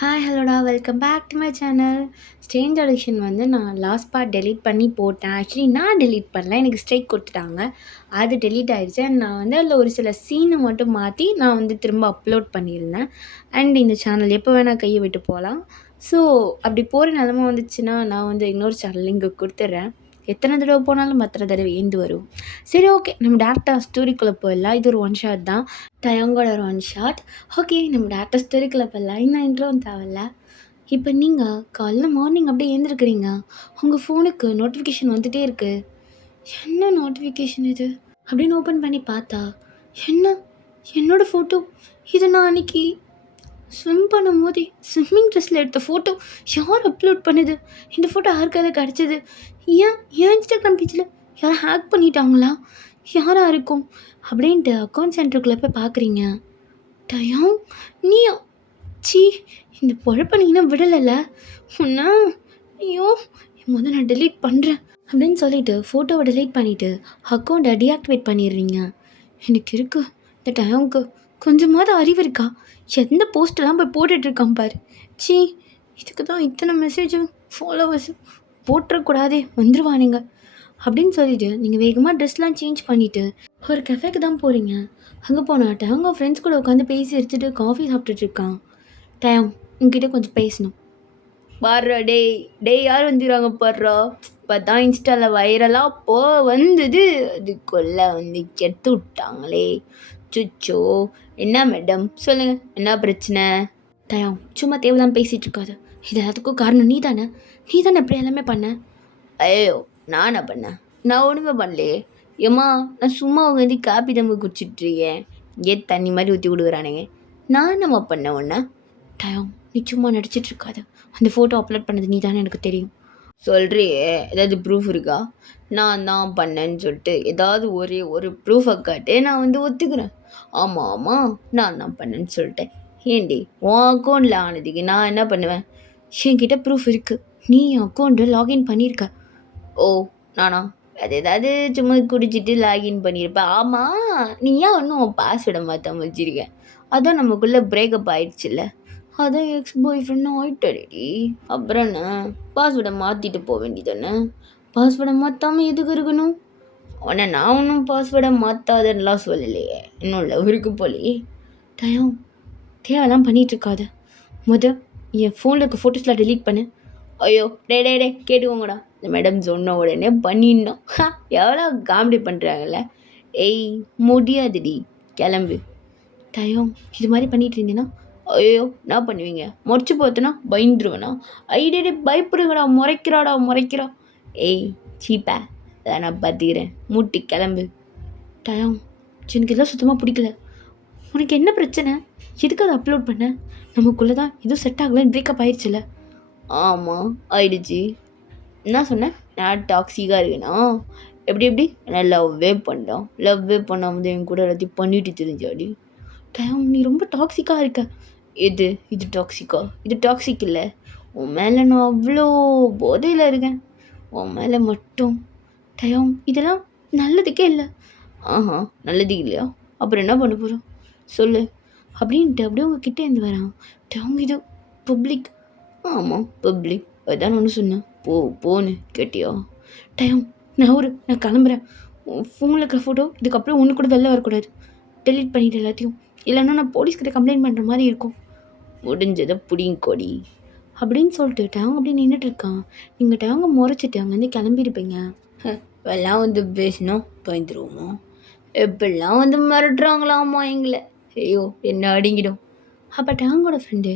Hi ஹலோடா welcome back to my channel. Strange addiction வந்து நான் லாஸ்ட் பார்ட் டெலீட் பண்ணி போட்டேன். ஆக்சுவலி நான் டெலீட் பண்ணல, எனக்கு ஸ்ட்ரைக் கொடுத்துட்டாங்க. அது டெலீட் ஆயிடுச்சு. அண்ட் நான் வந்து அதில் ஒரு சில சீனை மட்டும் மாற்றி நான் வந்து திரும்ப அப்லோட் பண்ணியிருந்தேன். அண்ட் இந்த சேனல் எப்போ வேணால் கையை விட்டு போகலாம். ஸோ அப்படி போகிற நிலமை வந்துச்சுன்னா நான் வந்து இன்னொரு சேனல் இங்கே கொடுத்துட்றேன். எத்தனை தடவை போனாலும் அத்தனை தடவை ஏந்து வரும். சரி, ஓகே, நம்ம டேரக்டாக ஸ்டோரிக்குள்ளே போயிடலாம். இது ஒரு ஒன் ஷாட் தான், டயங்கோட ஒரு ஒன் ஷாட். ஓகே, நம்ம டேரக்டாக ஸ்டோரிக்குள்ளே போயிடலாம். இந்த இன்ட்ரோவும் தேவையில்ல. இப்போ நீங்கள் காலைல மார்னிங் அப்படியே எழுந்திருக்கிறீங்க. உங்கள் ஃபோனுக்கு நோட்டிஃபிகேஷன் வந்துகிட்டே இருக்குது. என்ன நோட்டிஃபிகேஷன் இது அப்படின்னு ஓப்பன் பண்ணி பார்த்தா, என்ன, என்னோடய ஃபோட்டோ. இது நான் அன்றைக்கி ஸ்விம் பண்ணும்போது ஸ்விம்மிங் ட்ரெஸ்ஸில் எடுத்த ஃபோட்டோ. யார் அப்லோட் பண்ணுது? இந்த ஃபோட்டோ யாருக்காவது கிடச்சிது? ஏன் இன்ஸ்டாகிராம் பேஜில் யாரும் ஹேக் பண்ணிட்டாங்களா? யாராக இருக்கும் அப்படின்ட்டு அக்கௌண்ட் சென்டருக்குள்ளே போய் பார்க்குறீங்க. டயம், நீயா? சி, இந்த பொழப்ப நீ இன்னும் விடலைல்ல உன்ன. ஐயோ, முதல்ல நான் டெலீட் பண்ணுறேன் அப்படின்னு சொல்லிட்டு ஃபோட்டோவை டெலீட் பண்ணிவிட்டு அக்கௌண்ட்டை டீஆக்டிவேட் பண்ணிடுறீங்க. எனக்கு இருக்கு இந்த டயம்க்கு கொஞ்சமாவது அறிவு இருக்கா? எந்த போஸ்ட்டெல்லாம் போய் போட்டுட்ருக்கான் பாரு. சி, இதுக்கு தான் இத்தனை மெசேஜும் ஃபாலோவர்ஸும் போட்டுறக்கூடாதே, வந்துடுவானுங்க அப்படின்னு சொல்லிவிட்டு நீங்கள் வேகமாக ட்ரெஸ்லாம் சேஞ்ச் பண்ணிவிட்டு ஒரு கஃபேக்கு தான் போகிறீங்க. அங்கே போனால் டயங்க ஃப்ரெண்ட்ஸ் கூட உட்காந்து பேசி எடுத்துகிட்டு காஃபி சாப்பிட்டுட்ருக்கான். டயம், உங்ககிட்ட கொஞ்சம் பேசணும். பாடுறா டேய் டேய், யார் வந்துடுறாங்க பாடுறா. இப்போ தான் இன்ஸ்டாவில் வைரலாக வந்தது, அதுக்குள்ளே வந்து கெடுத்து விட்டாங்களே. சுச்சோ, என்ன மேடம் சொல்லுங்கள், என்ன பிரச்சனை? டயம், சும்மா தேவையில்லாமல் பேசிகிட்டு இருக்காது. இது எல்லாத்துக்கும் காரணம் நீ தானே இப்படி எல்லாமே பண்ண. ஐயோ, நானா பண்ணேன்? நான் ஒன்றுமே பண்ணலையே. ஏம்மா, நான் சும்மா அவங்க வந்து காப்பி தம்பு குடிச்சிட்ருக்கேன். தண்ணி மாதிரி ஊற்றி விடுகிறானுங்க. நான் என்னம்மா பண்ணேன் ஒன்று? டயம், நீ சும்மா நடிச்சிட்டு இருக்காது. அந்த ஃபோட்டோ அப்லோட் பண்ணது நீ தானே, எனக்கு தெரியும். சொல்கிறியே, ஏதாவது ப்ரூஃப் இருக்கா? நான் தான் பண்ணேன்னு சொல்லிட்டு ஏதாவது ஒரு ப்ரூஃபை காட்டு, நான் வந்து ஒத்துக்கிறேன். ஆமாம் நான் தான் பண்ணேன்னு சொல்லிட்டேன். ஏண்டி, உன் அக்கௌண்ட்டில் ஆனதுக்கு நான் என்ன பண்ணுவேன்? என்கிட்ட ப்ரூஃப் இருக்குது. நீ என் அக்கௌண்ட்டை லாகின் பண்ணியிருக்க. ஓ, நானா? அது ஏதாவது சும்மா குடிச்சிட்டு லாகின் பண்ணியிருப்பேன். ஆமாம், நீ ஏன் இன்னும் உன் பாஸ்வேர்டை மாற்றாம வச்சிருக்க? அதான் நமக்குள்ளே பிரேக்கப் ஆயிடுச்சுல்ல, அதான் எக்ஸ் பாய் ஃப்ரெண்டும் ஆயிட்டாடி. அப்புறம் என்ன, பாஸ்வேர்டை மாற்றிட்டு போக வேண்டியதானே? பாஸ்வேர்டை மாற்றாமல் எதுக்கு இருக்கணும்? உடனே நான் ஒன்றும் பாஸ்வேர்டை மாற்றாதன்னெலாம் சொல்லலையே, இன்னும் லவ் இருக்கு போலே. டயம், தேவையெல்லாம் பண்ணிகிட்ருக்காத. என் ஃபோனில் இருக்க ஃபோட்டோஸ்லாம் டெலீட் பண்ணு. ஐயோ, டே கேட்டுக்கோங்கடா, இந்த மேடம் சொன்ன உடனே பண்ணிடணும். எவ்வளோ காமெடி பண்ணுறாங்கல்ல. ஏய், முடியாதுடி, கிளம்பு. டயம், இது மாதிரி பண்ணிகிட்டு இருந்தீங்கன்னா ஐயோ என்ன பண்ணுவீங்க? முறைச்சி பார்த்தோன்னா பயந்துருவேண்ணா. ஐடே பயப்படுங்கடா, முறைக்கிறா. ஏய் சீப்பா, அதான் நான் பார்த்துக்கிறேன், மூட்டி கிளம்பு. டயம், எனக்கு இதெல்லாம் சுத்தமாக பிடிக்கல. உனக்கு என்ன பிரச்சனை? எதுக்கு அதை அப்லோட் பண்ண? நமக்குள்ளே தான் எதுவும் செட் ஆகலைன்னு பிரேக்கப் ஆயிடுச்சுல. ஆமாம், ஆயிடுச்சு. என்ன சொன்னேன்? நான் டாக்ஸிக்காக இருக்கேனா? எப்படி நான் லவ்வே பண்ணாமல் என் கூட எல்லாத்தையும் பண்ணிட்டு தெரிஞ்சாடி. டயம், நீ ரொம்ப டாக்ஸிக்காக இருக்க. இது டாக்ஸிக்கா? இது டாக்ஸிக் இல்லை. உன் மேலே நான் அவ்வளோ போதையில் இருக்கேன், உன் மேலே மட்டும். டயம், இதெல்லாம் நல்லதுக்கே இல்லை. ஆஹா, நல்லதுக்கு இல்லையா? அப்புறம் என்ன பண்ண போகிறோம் சொல்லு அப்படின்ட்டு அப்படியே உங்ககிட்ட இருந்து வரான். டயம், இது பப்ளிக். ஆமாம், பப்ளிக், அதான் ஒன்று சொன்னேன். போன்னு கேட்டியா? டயம், நான் கிளம்புறேன். ஃபோனில் இருக்கிற ஃபோட்டோ இதுக்கப்புறம் ஒன்று கூட வெளில வரக்கூடாது. டெலீட் பண்ணிவிட்டு எல்லாத்தையும், இல்லைன்னா நான் போலீஸ்கிட்ட கம்ப்ளைண்ட் பண்ணுற மாதிரி இருக்கும். முடிஞ்சதை புடிங்க கொடி அப்படின்னு சொல்லிட்டு டேங்க அப்படி நின்றுட்டுருக்கான். நீங்கள் டேங்க முறைச்சிட்டு அங்கேருந்து கிளம்பியிருப்பீங்க. எல்லாம் வந்து பேசினோம் பயந்துருவோமா? எப்படிலாம் வந்து மிரட்டுறாங்களாமா எங்களை. ஐயோ, என்ன அடிங்கிடும். அப்போ டேங்கோட ஃப்ரெண்டு,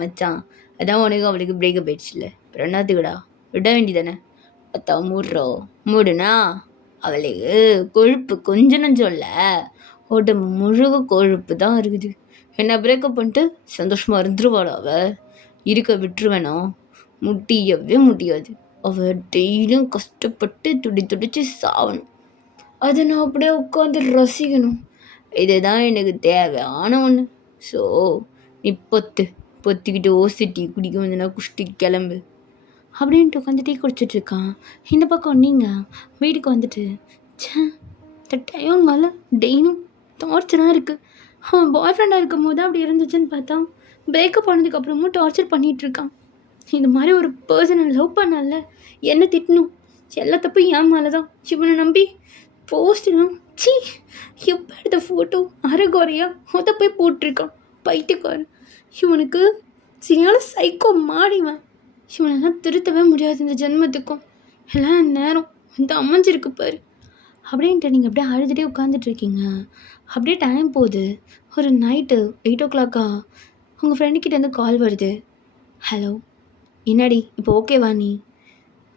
மச்சான், அதான் உனக்கு அவளுக்கு பிரேக்கப் ஆயிடுச்சுல்ல, அப்புறம் என்னத்துக்குடா விட வேண்டியதானே? அத்தா மூடுனா அவளுக்கு கொழுப்பு கொஞ்சம் நஞ்சம் இல்லை, உடம்பு முழுக கொழுப்பு தான் இருக்குது. என்ன பிரேக்கப் பண்ணிட்டு சந்தோஷமாக இருந்துருவாளா? அவள் இருக்க விட்டுருவேனா? முடியவே முடியாது. அவள் டெய்லியும் கஷ்டப்பட்டு துடிச்சு சாவணும். அதை நான் அப்படியே உட்காந்து ரசிக்கணும். இதுதான் எனக்கு தேவையான ஒன்று. ஸோ நீ பொத்திக்கிட்டு ஓசி டீ குடிக்க வந்தனா குஷ்டி கிளம்பு அப்படின்ட்டு உட்காந்து டீ குடிச்சிட்ருக்கான். இந்த பக்கம் நீங்கள் வீட்டுக்கு வந்துட்டு, இந்த டைம் மேலே டெய்லியும் டார்ச்சராக இருக்குது. அவன் பாய் ஃப்ரெண்டாக இருக்கும் போது அப்படி இருந்துச்சுன்னு பார்த்தா பிரேக்கப் ஆனதுக்கப்புறமும் டார்ச்சர் பண்ணிகிட்ருக்கான். இந்த மாதிரி ஒரு பர்சனை லவ் பண்ணல, என்ன திட்டணும், எல்லா தப்பும் என் மேலே தான். இவனை நம்பி போஸ்ட்லாம் சி எப்போ எடுத்த ஃபோட்டோ அரைகுறையா அதை போய் போட்டிருக்கான் பைத்தியக்காரன். இவனுக்கு சரியான சைக்கோ மாடிவன். இவனெல்லாம் திருத்தவே முடியாது இந்த ஜென்மத்துக்கும். எல்லாம் நேரம் வந்து அமைஞ்சிருக்கு பாரு அப்படின்ட்டு நீங்கள் அப்படியே அழுதுகிட்டே உட்காந்துட்ருக்கீங்க. அப்படியே டைம் போகுது. ஒரு நைட்டு 8 o'clock உங்கள் ஃப்ரெண்டுக்கிட்டேருந்து கால் வருது. ஹலோ, என்னடி இப்போ ஓகேவா நீ?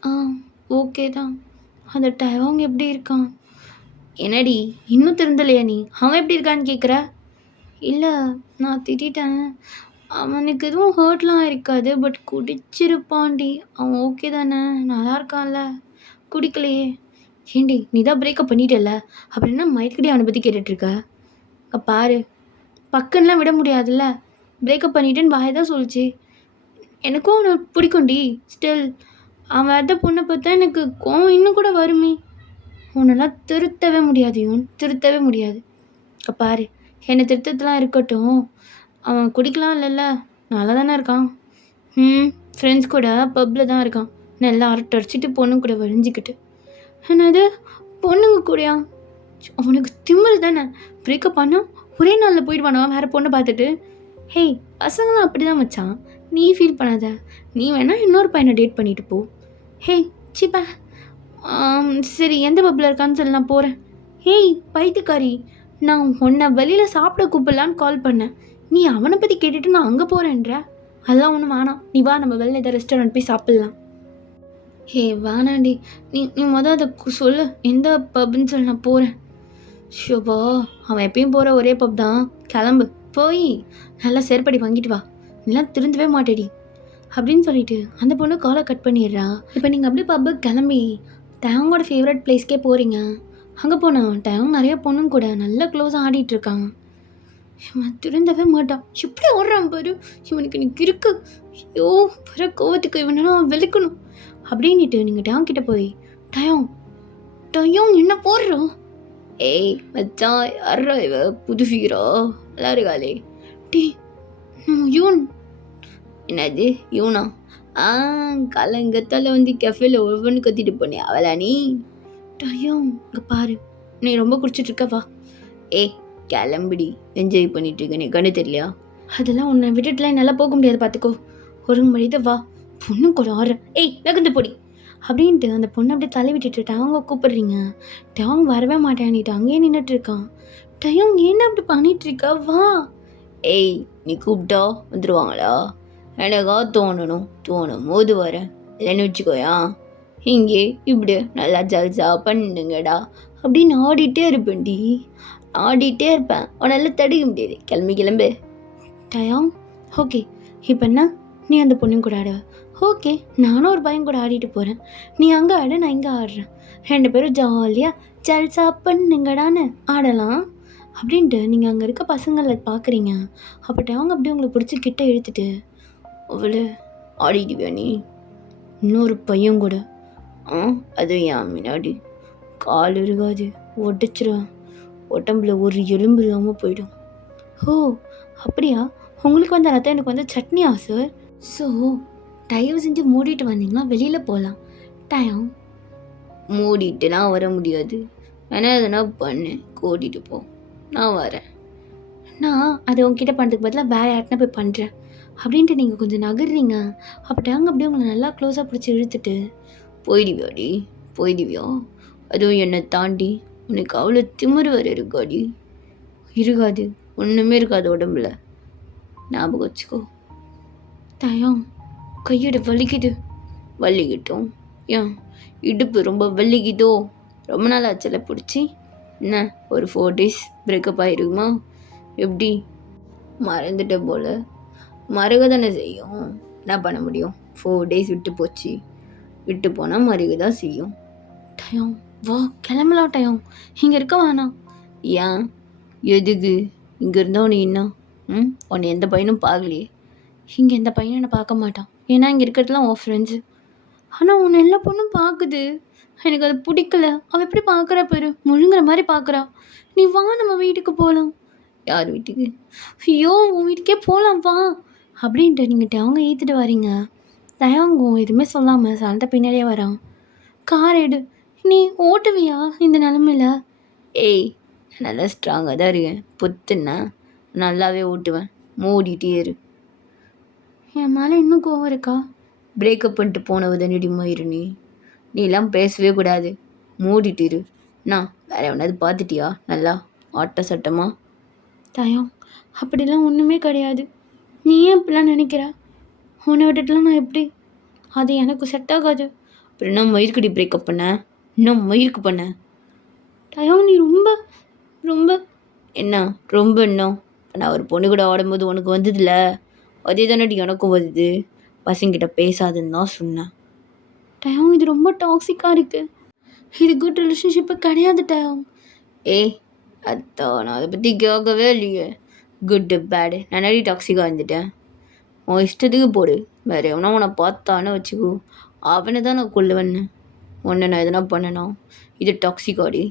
ஆ ஓகே தான். அந்த டயவாங் எப்படி இருக்கான்? என்னடி இன்னும் திருந்தலையா நீ? அவன் எப்படி இருக்கான்னு கேட்குற? இல்லை, நான் திட்டேன். அவனுக்கு எதுவும் ஹர்ட்லாம் இருக்காது, பட் குடிச்சிருப்பான்டி. அவன் ஓகே தானே, நல்லா இருக்கான்ல? குடிக்கலையே. ஏண்டி நீ தான் பிரேக்கப் பண்ணிட்டல, அப்புறம் என்ன மயக்கடி அவனை பற்றி கேட்டுட்ருக்க? பாரு, பக்கம்லாம் விட முடியாதுல்ல. பிரேக்கப் பண்ணிட்டேன்னு வாயை தான் சொல்லிச்சு. எனக்கும் அவனை பிடிக்கும்டி. ஸ்டில் அவன் அந்த பொண்ணை பார்த்தா எனக்கு கோவம் இன்னும் கூட வருமே. உன்னெல்லாம் திருத்தவே முடியாது இவன், திருத்தவே முடியாது. பாரு, என்னை திருத்தத்தெலாம் இருக்கட்டும், அவன் குடிக்கலாம் இல்லைல்ல, நல்லா தானே இருக்கான். ஃப்ரெண்ட்ஸ் கூட பப்பில் தான் இருக்கான், நல்லா அரட்டடிச்சிட்டு பொண்ணு கூட வழிஞ்சிக்கிட்டு. என்னது பொண்ணுங்க கூடயா? அவனுக்கு திமிரு தானே. பிரேக்கப் பண்ணால் ஒரே நாளில் போயிடுவானா வேறு பொண்ணை பார்த்துட்டு? ஹேய், பசங்களாம் அப்படி தான் மச்சான், நீ ஃபீல் பண்ணாத. நீ வேணால் இன்னொரு பையனை டேட் பண்ணிட்டு போ. ஹேய் சிப்பா, சரி எந்த பப்பில் இருக்கான்னு சொல்லி நான் போகிறேன். ஹேய் பைத்தியக்காரி, நான் உன்னை வெளியில் சாப்பிட கூப்பிடலான்னு கால் பண்ணேன். நீ அவனை பற்றி கேட்டுட்டு நான் அங்கே போகிறேன்ற. அதெல்லாம் ஒன்றும் வேணாம், நீ வா, நம்ம வெளில ஏதாவது ரெஸ்டாரண்ட் போய் சாப்பிட்லாம். ஹே வேணாண்டி, நீ நீ மொதல் அதை சொல்லு, எந்த பப்புன்னு சொல்லி நான் போகிறேன். ஷோபா, அவன் எப்பயும் போகிற ஒரே பப் தான், கிளம்பு, போய் நல்லா செருப்படி வாங்கிட்டு வா, நீலாம் திருந்தவே மாட்டேடி அப்படின்னு சொல்லிட்டு அந்த பொண்ணு காலை கட் பண்ணிடுறா. இப்போ நீங்கள் அப்படியே பப்புக்கு கிளம்பி டயங்கோட ஃபேவரட் பிளேஸ்க்கே போகிறீங்க. அங்கே போனால் டயங் நிறைய பொண்ணுங்க கூட நல்லா க்ளோஸாக ஆடிட்டுருக்காங்க. இவன் திருந்தவே மாட்டான், எப்படி ஓடுறான் பாரு, இவனுக்கு இன்னைக்கு இருக்கு. ஐயோ, வர கோவத்துக்கு இவனெல்லாம் வெளுக்கணும் அப்படின்ட்டு நீங்கள் டயங் கிட்ட போய், டயம் டயம் என்ன போடுறோம்? ஏய் மச்சான், யாரா இவ, புது ஃபீரா, நல்லா இருக்காளே. டீ யூன். என்னது யூனா? காலங்கத்தால் வந்து கெஃபேல ஒவ்வொன்று கத்திட்டு போனேன், அவளா நீ? டயம் இங்கே பாரு, நீ ரொம்ப குடிச்சிட்ருக்க, வா. ஏய் கிளம்பிடி, என்ஜாய் பண்ணிட்டு இருக்க, நீ கண்ணு தெரியலையா? அதெல்லாம் உன்னை விட்டுட்டுலாம் என்னால் போக முடியாது, பார்த்துக்கோ. ஒருங்க மழித வா, பொண்ணு கூட ஆடுற. ஏய் நகர்ந்து பொடி அப்படின்ட்டு அந்த பொண்ணை அப்படியே தள்ளி விட்டுட்டு டயங்க கூப்பிடுறீங்க. டயங் வரவே மாட்டேன்னிட்டு அங்கேயே நின்றுட்டு இருக்கான். டயங் என்ன அப்படி பண்ணிட்டு இருக்கா, வா. ஏய் நீ கூப்பிட்டா வந்துடுவாங்களா? எனக்கா தோணும் போது வரேன், இல்லைன்னு வச்சுக்கோயா. இங்கே இப்படி நல்லா ஜல்சா பண்ணுங்கடா அப்படின்னு ஆடிட்டே இருப்பேன்டி, ஆடிட்டே இருப்பேன், உன்னால தடுக்க முடியாது. கிளம்பு. டயம் ஓகே, இப்போ என்ன, நீ அந்த பொண்ணும் கூட ஆடுவ? ஓகே, நானும் ஒரு பையன் கூட ஆடிட்டு போகிறேன். நீ அங்கே ஆடு, நான் இங்கே ஆடுறேன், 2 பேரும் ஜாலியாக ஜல்சா பண்ணுங்கடான்னு ஆடலாம் அப்படின்ட்டு நீங்கள் அங்கே இருக்க பசங்களை பார்க்குறீங்க. அப்போ அவங்க அப்படியே உங்களை பிடிச்சி கிட்ட இழுத்துட்டு, அவளை ஆடிடுவியா நீ இன்னொரு பையன் கூட? அதுவும் என் முன்னாடி கால் இருக்காது, ஒடிச்சிருவேன், உடம்புல ஒரு எலும்பு இல்லாமல் போயிடும். ஓ அப்படியா, உங்களுக்கு வந்து ரத்தம், எனக்கு வந்து சட்னியா சார்? ஸோ தயவு செஞ்சு மூடிட்டு வந்தீங்கன்னா வெளியில் போகலாம். டைம் மூடிட்டுலாம் வர முடியாது, வேணா எதனா பண்ணு, கூட்டிகிட்டு போ, நான் வரேன். நான் அதை உங்ககிட்ட பண்ணுறதுக்கு பதிலாக வேறு யார்ட்னா போய் பண்ணுறேன் அப்படின்ட்டு நீங்கள் கொஞ்சம் நகர்றீங்க. அப்போ டேங்க அப்படியே உங்களை நல்லா க்ளோஸாக பிடிச்சி இழுத்துட்டு, போயிடுவியா? அதுவும் என்னை தாண்டி உனக்கு அவ்வளோ திமிரு வர இருக்காடி? இருக்காது, ஒன்றுமே இருக்காது உடம்புல, ஞாபகம் வச்சுக்கோ. டயம் கையோட வலிக்கிட்டோம். ஏன் இடுப்பு ரொம்ப வலிக்குதோ? ரொம்ப நாள் ஆச்சல பிடிச்சி. என்ன ஒரு 4 days பிரேக்கப் ஆகிருக்குமா? எப்படி மறந்துட்ட போல்? மறக்க தானே செய்யும், என்ன பண்ண முடியும்? 4 days விட்டு போனால் மறுக தான் செய்யும். டயம் வா கிளம்பலாம். டயம் இங்கே இருக்க வேணாம். ஏன் எதுக்கு இங்கே இருந்தால் உனக்கு என்ன? உன்னை எந்த பையனும் பார்க்கலையே. இங்கே எந்த பையனும் என்னை பார்க்க மாட்டான், ஏன்னா இங்கே இருக்கிறதுலாம் உன் ஃப்ரெண்ட்ஸு. ஆனால் உன்னை எல்லா பொண்ணும் பார்க்குது, எனக்கு அது பிடிக்கல. அவள் எப்படி பார்க்குறா பாரு, முழுங்குற மாதிரி பார்க்குறா. நீ வா, நம்ம வீட்டுக்கு போகலாம். யார் வீட்டுக்கு? ஐயோ உன் வீட்டுக்கே போகலாம், வா. அப்படின்ட்டு நீங்கள் அவங்க ஏற்றிட்டு வரீங்க. தயங்கும் எதுவுமே சொல்லாமல் சண்டை பின்னாடியே வரான். கார் எடு. நீ ஓட்டுவியா இந்த நிலமையில? ஏய், நல்லா ஸ்ட்ராங்காக தான் இருக்கேன். புத்துன்னா நல்லாவே ஓட்டுவேன். மூடிட்டே இரு. என் மேலே இன்னும் கோவம் இருக்கா? பிரேக்கப் பண்ணிட்டு போனவ தானடி மயிறு நீ. நீலாம் பேசவே கூடாது. மூடிட்டு இரு. நான் வேற எவனாவது பார்த்துட்டியா நல்லா ஆட்ட சட்டமா? தயம், அப்படிலாம் ஒன்றுமே கிடையாது. நீ ஏன் இப்படிலாம் நினைக்கிற? உன்னை விட்டுட்டுலாம் நான் எப்படி? அது எனக்கு செட் ஆகாது. அப்புறம் என்ன மயிருக்குடி பிரேக்கப் பண்ண? இன்னும் மயிருக்கு பண்ண? தயம், நீ ரொம்ப ரொம்ப என்ன ரொம்ப இன்னும்? நான் ஒரு பொண்ணு கூட ஆடும்போது உனக்கு வந்ததில்ல, அதே தானடி எனக்கும் வருது. பசங்கிட்ட பேசாதுன்னு தான் சொன்னேன். டயம், இது ரொம்ப டாக்ஸிக்காக இருக்குது. இது குட் ரிலேஷன்ஷிப்பு கிடையாது டயம். ஏய், அதான் நான் அதை பற்றி கேட்கவே இல்லையே. குட்டு பேடு நான் நிறைய டாக்ஸிக்காக இருந்துட்டேன். உன் இஷ்டத்துக்கு போடு. வேறு எவனா உன்னை பார்த்தான்னு வச்சுக்கோ, அவனை தான் நான் கொல்லுவேன்னு. உன்னை நான் எதனா பண்ணனா? இது டாக்ஸிக்காடி.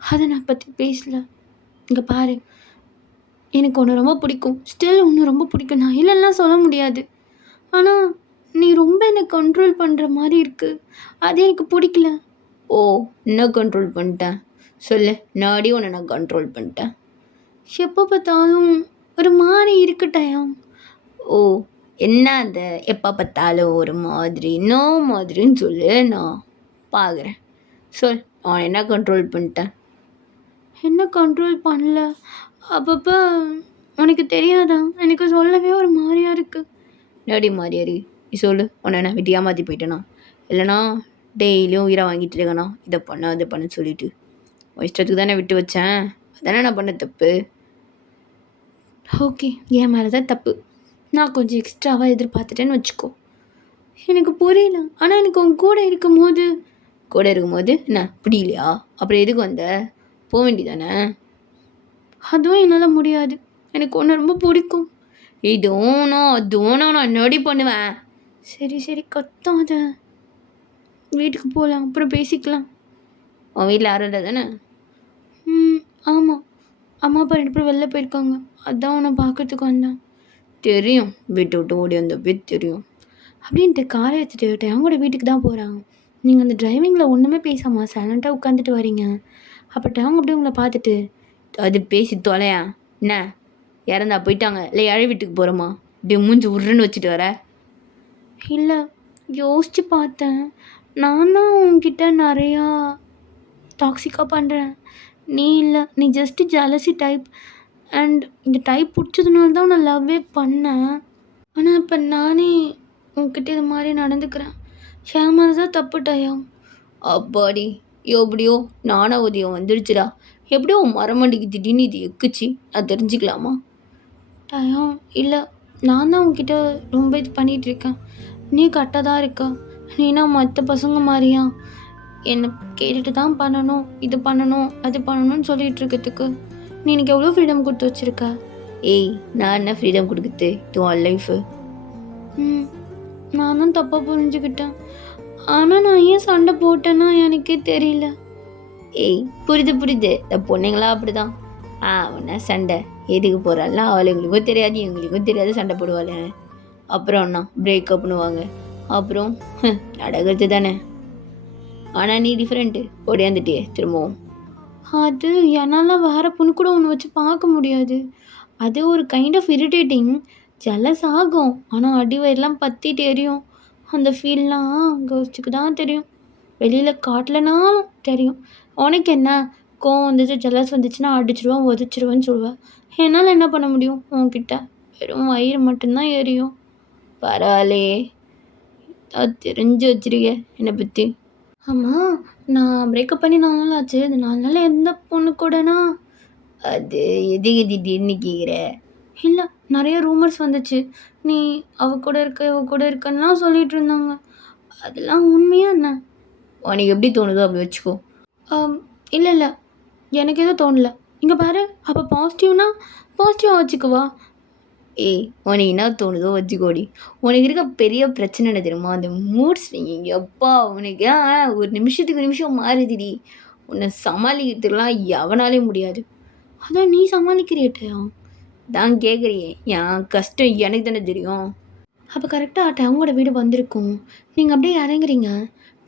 அதை நான் பற்றி பேசல. இங்கே பாரு, எனக்கு ஒன்று ரொம்ப பிடிக்கும். ஸ்டில் ஒன்று ரொம்ப பிடிக்கும். நான் இல்லைன்னா சொல்ல முடியாது. ஆனால் நீ ரொம்ப என்னை கண்ட்ரோல் பண்ணுற மாதிரி இருக்குது. அது எனக்கு பிடிக்கல. ஓ, என்ன கண்ட்ரோல் பண்ணிட்டேன் சொல்லு. நாடி உன்னை நான் கண்ட்ரோல் பண்ணிட்டேன். எப்போ பார்த்தாலும் ஒரு மாதிரி இருக்கட்டையா. ஓ, என்ன அந்த எப்போ பார்த்தாலும் ஒரு மாதிரி நோ மாதிரின்னு சொல்லு. நான் பார்க்குறேன். சொல், அவன் என்ன கண்ட்ரோல் பண்ணிட்டேன்? என்ன கண்ட்ரோல் பண்ணல. அப்பப்போ உனக்கு தெரியாதா, எனக்கு சொல்லவே ஒரு மாதிரியாக இருக்குது. நடி மாதிரியாரி நீ சொல்லு. உன்னை நான் விட்டு ஏமாற்றி போயிட்டேனா? இல்லைனா டெய்லியும் உயிரை வாங்கிட்டு இருக்கேனா? இதை பண்ண அதை பண்ண சொல்லிட்டு இஷ்டத்துக்கு தானே விட்டு வச்சேன். அதானே நான் பண்ண தப்பு. ஓகே, என் மேலே தான் தப்பு. நான் கொஞ்சம் எக்ஸ்ட்ராவாக எதிர்பார்த்துட்டேன்னு வச்சுக்கோ. எனக்கு புரியல. ஆனால் எனக்கு உன் கூட இருக்கும்போது என்ன பிடிக்கலையா? அப்புறம் எதுக்கு வந்த? போக வேண்டியதானே? அதுவும் என்னால் முடியாது. எனக்கு ஒன்று ரொம்ப பிடிக்கும். இதுவும் நான் நடி பண்ணுவேன். சரி சரி, கத்தாத. வீட்டுக்கு போகலாம், அப்புறம் பேசிக்கலாம். உன் வீட்டில் யாரும் இல்லை தானே? ஆமாம், அம்மா அப்பா 2 பேரும் வெளில போயிருக்காங்க. அதான் உன்னை பார்க்கறதுக்கு வந்தேன். தெரியும், வீட்டை விட்டு ஓடி வந்தப்பே தெரியும். அப்படின்ட்டு காரை எடுத்துகிட்டு அவங்களோட வீட்டுக்கு தான் போகிறாங்க. நீங்கள் அந்த டிரைவிங்கில் ஒன்றுமே பேசாமல் சைலண்ட்டாக உட்காந்துட்டு வரீங்க. அப்போ அவங்க அப்படியே உங்களை பார்த்துட்டு, அது பேசி தொலையா என்ன? இறந்தா போயிட்டாங்க இல்லை ஏழை வீட்டுக்கு போகிறோமா? இப்படி மூஞ்சி உருன்னு வச்சுட்டு வர? இல்லை, யோசித்து பார்த்தேன். நான் தான் உன்கிட்ட நிறையா டாக்ஸிக்காக பண்ணுறேன். நீ இல்லை, நீ ஜஸ்ட்டு ஜலசி டைப். அண்ட் இந்த டைப் பிடிச்சதுனால தான் நான் லவ்வே பண்ணேன். ஆனால் இப்போ நானே உன்கிட்ட இது மாதிரி நடந்துக்கிறேன். என் மாதிரி தான் தப்பு டயம். அப்பாடி, எப்படியோ நானா உதயம் வந்துடுச்சுடா. எப்படியோ மரமண்டிக்கு திடீர்னு இது எக்குச்சு, நான் தெரிஞ்சுக்கலாமா? டயம், இல்லை, நான் தான் உன்கிட்ட ரொம்ப இது பண்ணிகிட்ருக்கேன். நீ கரெக்டாக தான் இருக்க. நீனா மற்ற பசங்க மாதிரியா என்னை கேட்டுட்டு தான் பண்ணணும், இது பண்ணணும், அது பண்ணணும்னு சொல்லிகிட்டு இருக்கிறதுக்கு நீ எனக்கு எவ்வளோ ஃப்ரீடம் கொடுத்து வச்சுருக்க. ஏய், நான் என்ன ஃப்ரீடம் கொடுக்குது? இது உன் லைஃபு. நான் தான் தப்பாக புரிஞ்சுக்கிட்டேன். ஆனால் நான் ஏன் சண்டை போட்டேன்னா எனக்கே தெரியல. ஏய், புரியுது. இந்த பொண்ணுங்களா அப்படி தான். உன்ன சண்டை எதுக்கு போகிறாள்லாம் அவளுங்களுக்கும் தெரியாது, எங்களுக்கும் தெரியாது, சண்டை போடுவாள். அப்புறம் என்ன பிரேக்கப்னுவாங்க. அப்புறம் நடக்கிறது தானே. ஆனால் நீ டிஃப்ரெண்ட்டு, ஓடியாந்துட்டியே திரும்பவும். அது என்னால் வேறு பொண்ணு கூட ஒன்று வச்சு பார்க்க முடியாது. அது ஒரு கைண்ட் ஆஃப் இரிட்டேட்டிங். ஜெலஸ் ஆகும், ஆனால் அடி வயிறுலாம் பற்றிட்டு எரியும். அந்த ஃபீல்லாம் கேர்ள்ஸுக்கு தான் தெரியும், வெளியில் காட்டலனாலும் தெரியும். உனக்கு என்ன, கோவம் வந்துச்சு, ஜெலஸ் வந்துச்சுன்னா அடிச்சிடுவேன், உதச்சிடுவேன்னு சொல்லுவேன். என்னால் என்ன பண்ண முடியும் உன்கிட்ட? வெறும் வயிறு மட்டும்தான் எரியும். பரவாயில்லையே, அது தெரிஞ்சு வச்சிருக்கேன் என்னை பற்றி. ஆமாம், நான் பிரேக்கப் பண்ணி 4 நாள் ஆச்சு. இந்த 4 நாள் எந்த பொண்ணு கூடனா? அது எதுக்கு திடீர்னு கேட்குற? இல்லை, நிறைய ரூமர்ஸ் வந்துச்சு. நீ அவ கூட இருக்கன்னா சொல்லிகிட்டு இருந்தாங்க. அதெல்லாம் உண்மையா என்ன? உனக்கு எப்படி தோணுதோ அப்படி வச்சுக்கோ. இல்லை, எனக்கு எதுவும் தோணலை. இங்கே பாரு, அப்போ பாசிட்டிவாக வச்சுக்குவா. ஏய், உனக்கு என்ன தோணுதோ வச்சுக்கோடி. உனக்கு இருக்க பெரிய பிரச்சனை என்ன தெரியுமா? அந்த மூட் ஸ்விங்கிங். எப்பா உனக்கு ஒரு நிமிஷத்துக்கு நிமிஷம் மாறுதுடி. உன்னை சமாளிக்கிறதுக்கெலாம் எவனாலே முடியாது. அதான் நீ சமாளிக்கிறியட்டையா. தான் கேட்குறியே, என் கஷ்டம் எனக்கு தானே தெரியும். அப்போ கரெக்டாக டேங்கோட வீடு வந்திருக்கும். நீங்கள் அப்படியே இறங்குறீங்க.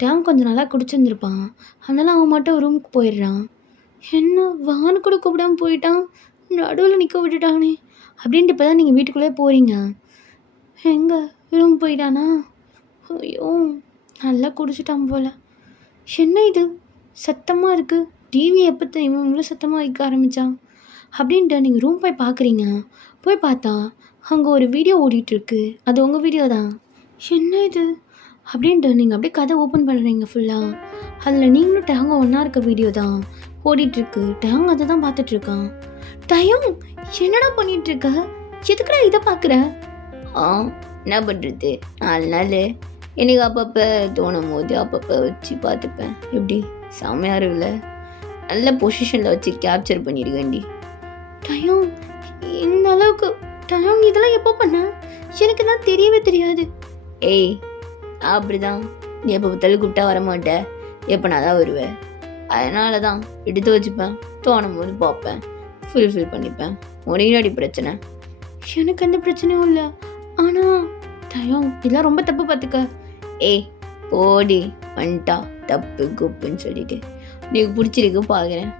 டேங் கொஞ்சம் நல்லா குடிச்சிருந்துருப்பான். அதனால அவன் மட்டும் ரூமுக்கு போயிடுறான். என்ன வான்னு கூட கூப்பிடாம போயிட்டான், நடுவில் நிற்க விட்டுட்டானே அப்படின்ட்டு இப்போ தான் நீங்கள் வீட்டுக்குள்ளே போகிறீங்க. எங்கே ரூம் போயிட்டானா? ஐயோ, நல்லா குடிச்சிட்டான் போல். என்ன இது சத்தமாக இருக்குது, டிவி எப்போ இவன் இவ்வளோ சத்தமாக வைக்க ஆரம்பித்தான் அப்படின்ட்டு நீங்கள் ரூம் போய் பார்க்குறீங்க. போய் பார்த்தா அங்கே ஒரு வீடியோ ஓடிட்டுருக்கு. அது உங்கள் வீடியோ தான். என்ன இது அப்படின்ட்டு நீங்கள் அப்படியே கதை ஓப்பன் பண்ணுறீங்க ஃபுல்லாக. அதில் நீங்களும் டேங்கும் ஒன்றா இருக்க வீடியோ தான் ஓடிட்டுருக்கு. டேங் அதை தான் பார்த்துட்ருக்கான். டயம், என்னடா பண்ணிகிட்ருக்க? எதுக்குடா இதை பார்க்குற? என்ன பண்ணுறது, 4 நாள் எனக்கு அப்பப்போ தோணும் போது அப்பப்போ வச்சு பார்த்துப்பேன். எப்படி செம்மையாக இருக்குல்ல, நல்ல பொசிஷனில் வச்சு கேப்சர் பண்ணிடுவேண்டி. டயம், இந்த அளவுக்கு டயம் இதெல்லாம் எப்போ பண்ண? எனக்கு தான் தெரியவே தெரியாது. ஏய், அப்படிதான், நீ எப்போ பார்த்தாலும் கூப்பிட்டா வரமாட்டேன், எப்போ நான் தான் வருவேன். அதனால தான் எடுத்து வச்சுப்பேன், தோணும் போது பார்ப்பேன், ஃபுல்ஃபில் பண்ணிப்பேன். ஒரே பிரச்சனை. எனக்கு எந்த பிரச்சனையும் இல்லை. ஆனால் டயம் இதெல்லாம் ரொம்ப தப்பு பார்த்துக்க. ஏய் போடி, வந்துட்டா தப்பு குப்புன்னு சொல்லிட்டு நீக்கு பிடிச்சிருக்கு பார்க்குறேன்.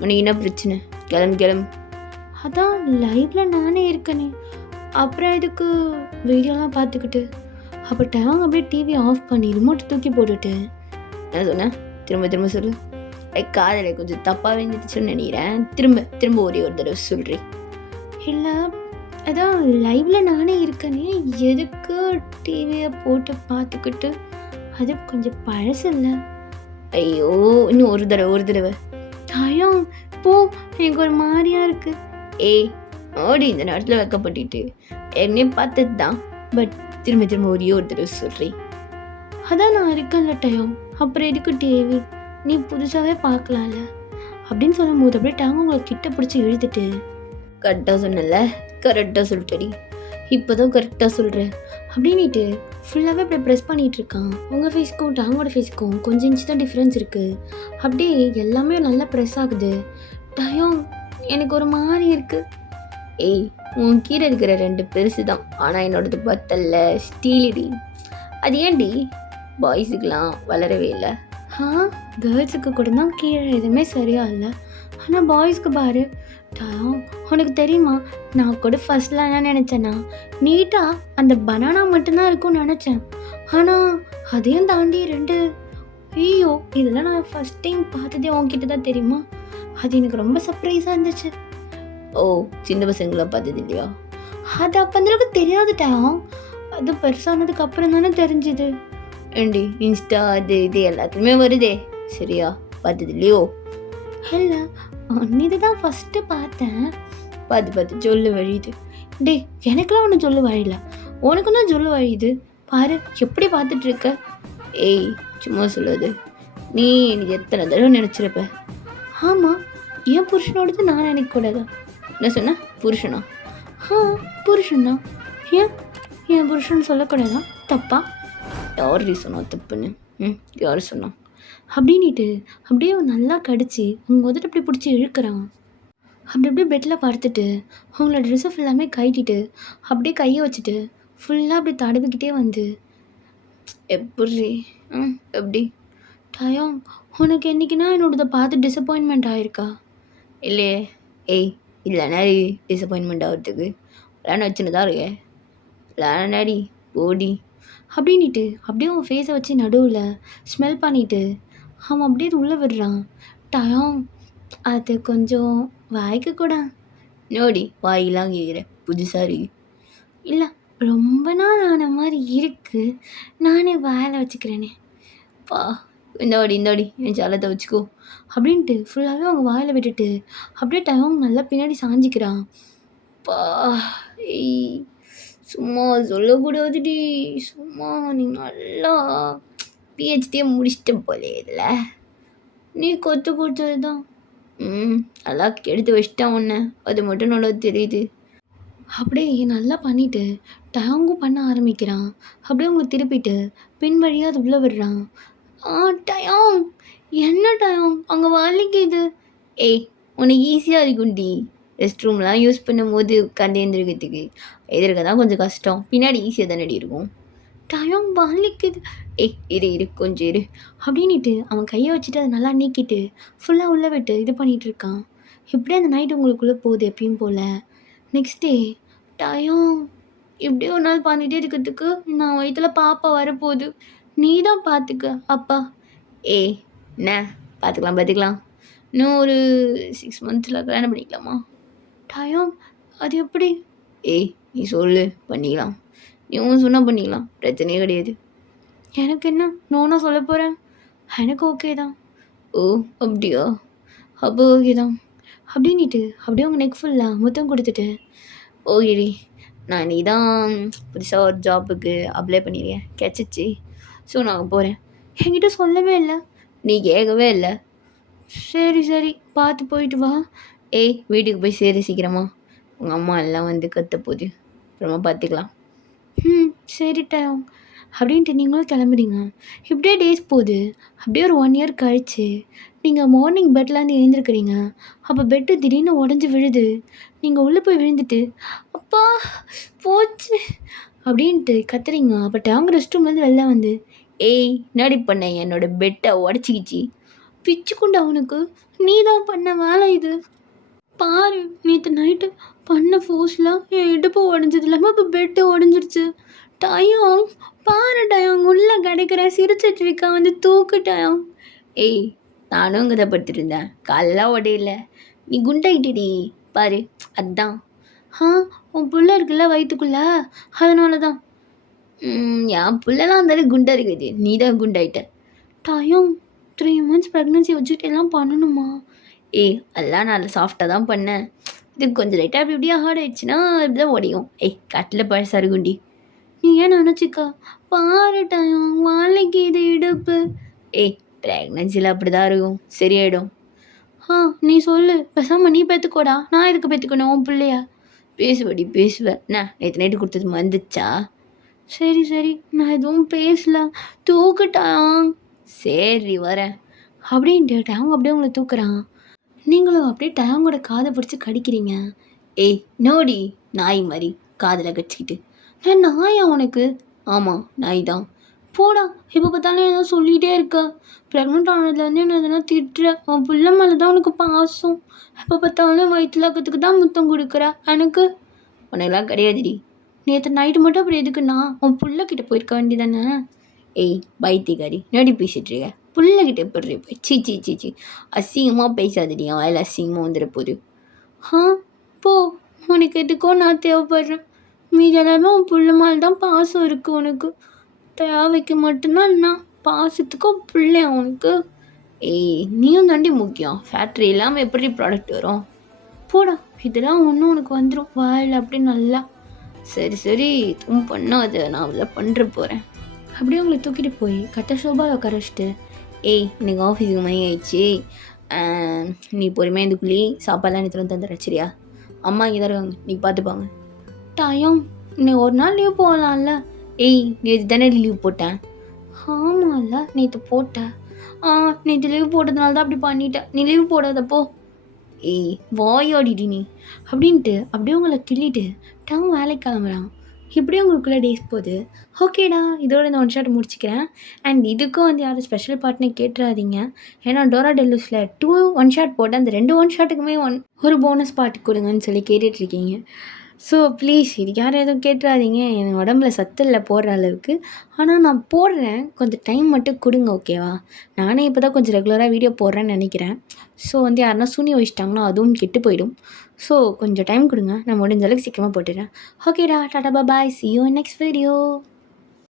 உனக்கு என்ன பிரச்சனை? கிளம்பு. அதான் லைவில் நானே இருக்கனே, அப்புறம் இதுக்கு வீடியோலாம் பார்த்துக்கிட்டு. அப்போ டேங் அப்படியே டிவி ஆஃப் பண்ணி ரிமோட் தூக்கி போட்டுட்டு என்ன சொன்னேன் திரும்ப சொல்லு. காதலை கொஞ்சம் தப்பாக வந்துச்சுன்னு நினைக்கிறேன். திரும்ப ஒரே ஒரு தடவை சொல்கிறேன். இல்லை, அதான் லைவில் நானே இருக்கனே, எதுக்கு டிவியை போட்டு பார்த்துக்கிட்டு? அது கொஞ்சம் பழசு இல்லை. ஐயோ, இன்னும் ஒரு தடவை. டயம் போ, எனக்கு ஒரு மாதிரியாக இருக்குது. ஏய் ஓடி, இந்த நேரத்தில் வைக்கப்பட்டுட்டு என்னையே பார்த்தது தான், பட் திரும்ப ஒரே ஒரு தடவை சொல்கிறேன். அதான் நான் இருக்கேன்ல டயம், அப்புறம் எதுக்கு டிவி? நீ புதுசாகவே பார்க்கலாம்ல அப்படின்னு சொல்லும் போது அப்படியே டேங் உங்களை கிட்ட பிடிச்சி இழுத்துட்டு, கரெக்டாக சொன்னல, கரெக்டாக சொல்லிட்டடி, இப்போ தான் கரெக்டாக சொல்கிறேன் அப்படின்ட்டு ஃபுல்லாகவே அப்படியே ப்ரெஸ் பண்ணிகிட்ருக்கான். உங்கள் ஃபேஸ்க்கும் டேங்கோட ஃபேஸ்க்கும் கொஞ்சம் இன்ச்சு தான் டிஃப்ரென்ஸ் இருக்குது. அப்படியே எல்லாமே நல்லா ப்ரெஸ் ஆகுது. டயம் எனக்கு ஒரு மாதிரி இருக்குது. ஏய், உன் கீழே இருக்கிற 2 பெருசு தான், ஆனால் என்னோடது பத்தல்ல, ஸ்டீலிடி. அது ஏன்டி பாய்ஸுக்கெலாம் வளரவே இல்லை? கேர்ள்ஸுக்கு கூட தான் கீழே எதுவுமே சரியா இல்லை, ஆனால் பாய்ஸ்க்கு பாரு. டயம் உனக்கு தெரியுமா, நான் கூட ஃபர்ஸ்ட்லாம் என்ன நினச்சேன்னா நீட்டாக அந்த பனானா மட்டும்தான் இருக்கும்னு நினச்சேன். ஆனால் அதையும் தாண்டி 2. ஐயோ, இதெல்லாம் நான் ஃபர்ஸ்ட் டைம் பார்த்ததே உன்கிட்ட தான் தெரியுமா? அது எனக்கு ரொம்ப சர்ப்ரைஸாக இருந்துச்சு. ஓ, சின்ன பசங்களை பார்த்தது இல்லையா? அது அப்போ அந்தளவுக்கு தெரியாது டயம், அது பெருசானதுக்கு அப்புறம் தானே தெரிஞ்சுது. ஏண்டி இன்ஸ்டா அது இது எல்லாத்துலேயுமே வருதே, சரியா பார்த்தது இல்லையோ? இல்லை, இது தான் ஃபஸ்ட்டு பார்த்தேன். பார்த்து சொல்லு வழியுது. டே, எனக்குலாம் ஒன்றும் சொல்லு வழியில, உனக்கு தான் சொல்லு வழியுது பாரு, எப்படி பார்த்துட்ருக்க. ஏய் சும்மா சொல்லுது, நீ எனக்கு எத்தனை தடவை நினச்சிருப்ப. ஆமாம், என் புருஷனோடது நான் நினைக்கக்கூடாதா? என்ன சொன்ன? புருஷனா? புருஷனா? என் புருஷன் சொல்லக்கூடாதா? தப்பா? யார் சொன்னா தப்புன்னு? யார் சொன்னா அப்படின்ட்டு அப்படியே நல்லா கடிச்சு உங்கள் உதட்டு அப்படி பிடிச்சி இழுக்கிறான். அப்படியே பெட்டில் படுத்துட்டு உங்களோட ட்ரெஸ்ஸை ஃபுல்லாமே கட்டிட்டு அப்படியே கையை வச்சுட்டு ஃபுல்லாக அப்படி தடவிக்கிட்டே வந்து, எப்படி எப்படி டயம் உனக்கு என்றைக்குன்னா என்னோடதை பார்த்து டிசப்பாயின்மெண்ட் ஆகிருக்கா? இல்லையே. ஏய், இல்லைனா டிசப்பாயின்மெண்ட் ஆகிறதுக்கு விளையாட வச்சுன்னு தான் இருக்கேன், விளையாடி ஓடி அப்படின்ட்டு அப்படியே அவன் ஃபேஸை வச்சு நடுவில் ஸ்மெல் பண்ணிவிட்டு அவன் அப்படியே உள்ளே விடுறான். டயம் அது கொஞ்சம் வாய்க்கு கூட. நோடி வாயிலாம் கேட்குற, புதுசாக இருக்கு. இல்லை, ரொம்ப நாள் ஆன மாதிரி இருக்குது, நானே வாயில் வச்சுக்கிறேனே. பா, இந்தோடி என் ஜலத்தை வச்சுக்கோ அப்படின்ட்டு ஃபுல்லாகவே அவங்க வாயில் விட்டுட்டு அப்படியே டயம் நல்லா பின்னாடி சாஞ்சிக்கிறான். பா, ஏய் சும்மா சொல்லக்கூடாதுடி, சும்மா நீ நல்லா பிஹெச்டியே முடிச்சிட்ட போலே இதில், நீ கொத்து கொடுத்தது தான். நல்லா எடுத்து வச்சிட்டான் உன்னை, அது மட்டும் நல்லா தெரியுது. அப்படியே நல்லா பண்ணிவிட்டு டயங்கும் பண்ண ஆரம்பிக்கிறான். அப்படியே அவங்க திருப்பிட்டு பின் வழியாக அது உள்ளே விடுறான். டயம் என்ன டயம் அங்கே வலிக்குது? ஏய் உனக்கு ஈஸியாக இருக்குண்டி, ரெஸ்ட் ரூம்லாம் யூஸ் பண்ணும்போது உட்காந்து எழுந்திரிக்கிறதுக்கு எதிர்க்க தான் கொஞ்சம் கஷ்டம். பின்னாடி ஈஸியாக தானடி இருக்கும். டயம் வலிக்குது. ஏய் இரு இரு கொஞ்சம் இரு அப்படின்னுட்டு அவன் கையை வச்சுட்டு அதை நல்லா நீக்கிட்டு ஃபுல்லாக உள்ள விட்டு இது பண்ணிகிட்டு இருக்கான். இப்படியே அந்த நைட் உங்களுக்குள்ளே போகுது எப்பயும் போல். நெக்ஸ்ட் டே டயம் இப்படியே ஒரு நாள் பண்ணிகிட்டே இருக்கிறதுக்கு நான் வயிற்றுல பாப்பா வரப்போகுது, நீ தான் பார்த்துக்க அப்பா. ஏய் என்ன பார்த்துக்கலாம் இன்னும் ஒரு 6 மந்த்ஸில் கல்யாணம் பண்ணிக்கலாமா? டயம் அது எப்படி? ஏய் நீ சொல்லு பண்ணிக்கலாம், நீ சொன்னால் பண்ணிக்கலாம், பிரச்சனையே கிடையாது. எனக்கு என்ன நோனா சொல்ல போகிறேன், எனக்கு ஓகே தான். ஓ அப்படியா, அப்போ ஓகே தான் அப்படின்ட்டு அப்படியே உங்கள் நெக் ஃபுல்லாக முத்தம் கொடுத்துட்டு ஓகேடி நான் நீ தான் புதுசாக ஒரு ஜாப்புக்கு அப்ளை பண்ணியிருக்கேன் கிடச்சிச்சு, ஸோ நான் போகிறேன். என்கிட்ட சொல்லவே இல்லை, நீ கேட்கவே இல்லை. சரி பார்த்து போயிட்டு வா. ஏய் வீட்டுக்கு போய் சேரு சீக்கிரமா, உங்கள் அம்மா எல்லாம் வந்து கத்த போகுது, அப்புறமா பார்த்துக்கலாம். சரி டயம் அப்படின்ட்டு நீங்களும் கிளம்புறீங்க. இப்படியே டேஸ் போகுது. அப்படியே ஒரு 1 இயர் கழிச்சு நீங்கள் மார்னிங் பெட்லேருந்து எழுந்திருக்கிறீங்க. அப்போ பெட்டு திடீர்னு உடஞ்சி விழுது. நீங்கள் உள்ளே போய் விழுந்துட்டு அப்பா போச்சு அப்படின்ட்டு கத்துறீங்க. அப்போ டயம் ரெஸ்ட் ரூம்லேருந்து வெளில வந்து ஏய் என்னடி பண்ண, என்னோட பெட்டை உடச்சிக்கிச்சு, பிச்சுக்குண்டு அவனுக்கு, நீ தான் பண்ண வேலை இது. பாரு நேற்று நைட்டு பண்ண ஃபோர்ஸ்லாம் என் இடுப்பு உடஞ்சது இல்லாமல் இப்போ பெட்டு உடஞ்சிருச்சு. டயம் பாரு டயம் உள்ளே கிடைக்கிற சிரிச்சிட்டு இருக்கா, வந்து தூக்கு டயம். ஏய் நானும் இங்கே தான் படுத்துட்டு இருந்தேன், காலெல்லாம் உடையில, நீ குண்டாயிட்டடி பாரு அதுதான். உன் புள்ள இருக்குல்ல வயிற்றுக்குள்ள, அதனால தான். என் புள்ளலாம் இருந்தாலும் குண்டா இருக்குது, நீ தான் குண்டாயிட்ட. டயம் 3 months ப்ரெக்னன்சி வச்சுக்கிட்டு எல்லாம் பண்ணணுமா? ஏய் அதெல்லாம் நான் சாஃப்டாக தான் பண்ணேன், இது கொஞ்சம் லைட்டாக அப்படி இப்படியே ஹார்ட் ஆயிடுச்சுன்னா இப்படி தான் உடையும். ஏய் கட்டில் பழசா இருக்குண்டி, நீ ஏன் நினச்சிக்கா, பாரு டயம் வாழைக்கு இது இடுப்பு. ஏய் ப்ரெக்னன்சியில் அப்படி தான் இருக்கும், சரியாயிடும். நீ சொல்லு பேசாமல் நீ பெற்றுக்கோடா, நான் எதுக்கு பெற்றுக்கணும் உன் பிள்ளையா? பேசுவடி பேசுவேன். என்ன நேற்று நைட்டு கொடுத்தது வந்துச்சா? சரி நான் எதுவும் பேசல, தூக்கிட்டான். சரி வரேன் அப்படின்ட்டு டயம் அப்படியே உங்களை தூக்குறான். நீங்களும் அப்படியே டயங்கோட காதை பிடிச்சி கடிக்கிறீங்க. ஏய் நோடி நாய் மாதிரி காதில் கடிச்சிக்கிட்டு. நான் நாயா உனக்கு? ஆமாம் நாய் தான். போடா எப்போ பார்த்தாலும் ஏதோ சொல்லிகிட்டே இருக்க, ப்ரெக்னென்ட் ஆனதுலேருந்து என்ன எதனா திட்டுற, உன் பிள்ளை மேலே தான் உனக்கு பாசம், எப்போ பார்த்தாலும் வயிற்றுலாக்கத்துக்கு தான் முத்தம் கொடுக்குற, எனக்கு உனக்கெல்லாம் கிடையாதுடி. நேற்று நைட்டு மட்டும் அப்படி எதுக்குண்ணா உன் பிள்ளைக்கிட்ட போயிருக்க வேண்டியதானே? ஏய் பைத்தியக்காரி நடி பேசிட்டுருக்க, பிள்ளைகிட்ட எப்படி போய் சீ அசிங்கமாக பேசாதடி, என் வாயில் அசிங்கமாக வந்துட போகுது. போ உனக்கு எதுக்கோ நான் தேவைப்படுறேன், மீதி எல்லாமே உன் பிள்ளை மேலே தான் பாசம் இருக்குது உனக்கு, தேவைக்கு மட்டும்தான் நான் பாசத்துக்கும் பிள்ளையா உனக்கு? ஏய் நீயும் தாண்டி முக்கியம், ஃபேக்ட்ரி இல்லாமல் எப்படி ப்ராடக்ட் வரும்? போடா இதெல்லாம் ஒன்றும் உனக்கு வந்துடும் வாயில் அப்படி நல்லா. சரி இதுவும் பண்ணாத, நான் அதில் பண்ணுற போகிறேன். அப்படியே உங்களை தூக்கிட்டு போய் கட்ட ஷோபாவில் உட்கார வச்சுட்டு ஏய் இன்னைக்கு ஆஃபீஸுக்கு மணி ஆயிடுச்சு, நீ பொறுமையாக இதுக்குள்ளே சாப்பாடெலாம் நேற்று தந்துடுற சரியா? அம்மா இங்கே தான் இருக்காங்க, நீ பார்த்துப்பாங்க. டயம் இன்னைக்கு ஒரு நாள் லீவ் போகலாம்ல? ஏய் நேற்று தானே லீவ் போட்டேன். ஆமாம்ல நேற்று போட்டேன், நேற்று லீவ் போட்டதுனால தான் அப்படி பண்ணிட்டேன், நீ லீவ் போடாதப்போ. ஏய் வாயாடிடி நீ அப்படின்ட்டு அப்படியே உங்களை கிள்ளிட்டு டங் வேலைக்கு கிளம்புறான். இப்படியே உங்களுக்குள்ளே டேஸ் போகுது. ஓகேடா இதோட இந்த 1 ஷாட் முடிச்சுக்கிறேன். அண்ட் இதுக்கும் வந்து யாரும் ஸ்பெஷல் பார்ட்னே கேட்டுறாதீங்க, ஏன்னா டோரா டெல்லூஸில் 2 1 ஷாட் போட்டு அந்த 2 1 ஷாட்டுக்குமே ஒரு போனஸ் பார்ட் கொடுங்கன்னு சொல்லி கேட்டுட்ருக்கீங்க. ஸோ ப்ளீஸ் இது யாரும் எதுவும் கேட்டுறாதீங்க, என் உடம்புல சத்து இல்லை போடுற அளவுக்கு, ஆனால் நான் போடுறேன், கொஞ்சம் டைம் மட்டும் கொடுங்க ஓகேவா? நானே இப்போ தான் கொஞ்சம் ரெகுலராக வீடியோ போடுறேன்னு நினைக்கிறேன். ஸோ வந்து யாருன்னா சூனி வச்சிட்டாங்கன்னா அதுவும் கெட்டு போயிடும். ஸோ கொஞ்சம் டைம் கொடுங்க, நான் முடிஞ்ச அளவுக்கு சீக்கிரமாக போட்டுடுறேன். ஓகேடா டாடா பாய், see you in next video.